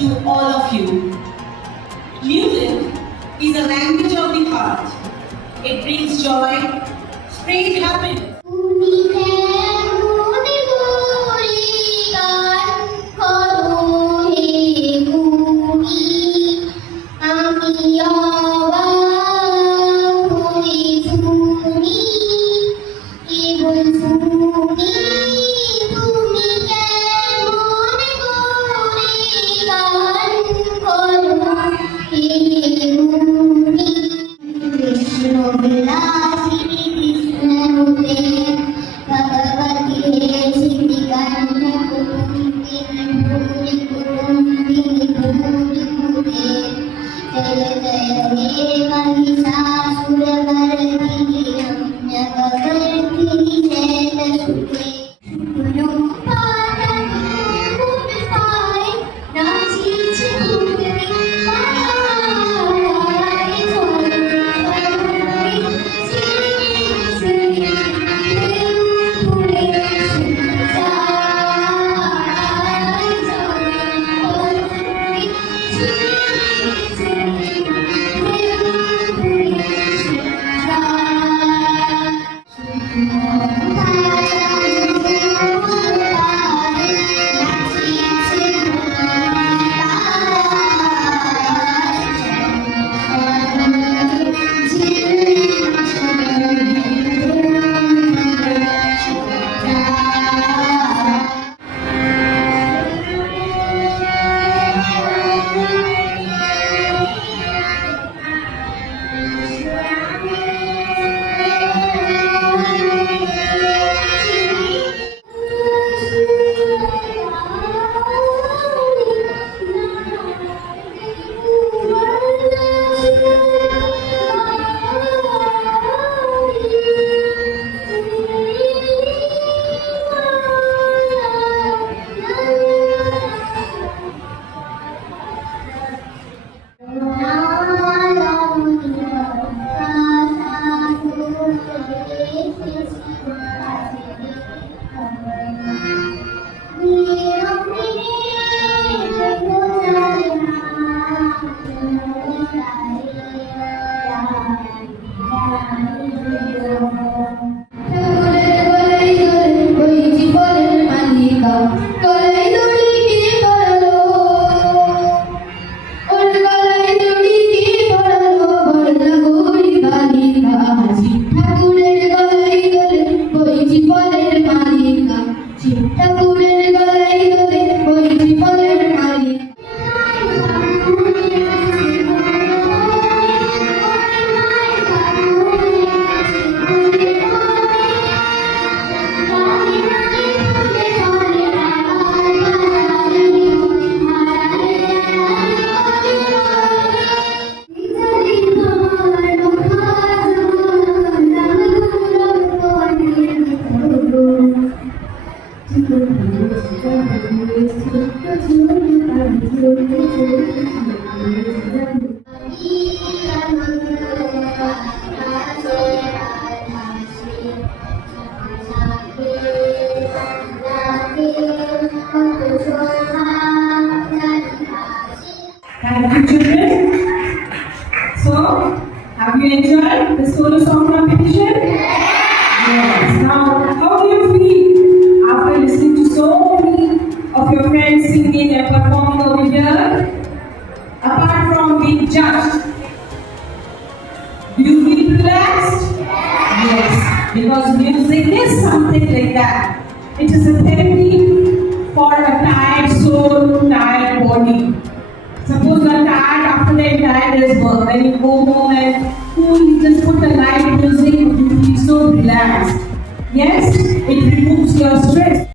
to all of you. Music is a language of the heart. It brings joy, spreads happiness. Thank you, children. So, have you enjoyed the solo song competition? Yes. Now, how do you feel after listening to so many of your friends singing and performing over here? Apart from being judged, do you feel relaxed? Yes, because music is something like that. It is a therapy for a tired soul, tired body. Suppose you are tired after the entire day's work. When you go home and you just put the light music, you feel so relaxed. Yes, it removes your stress.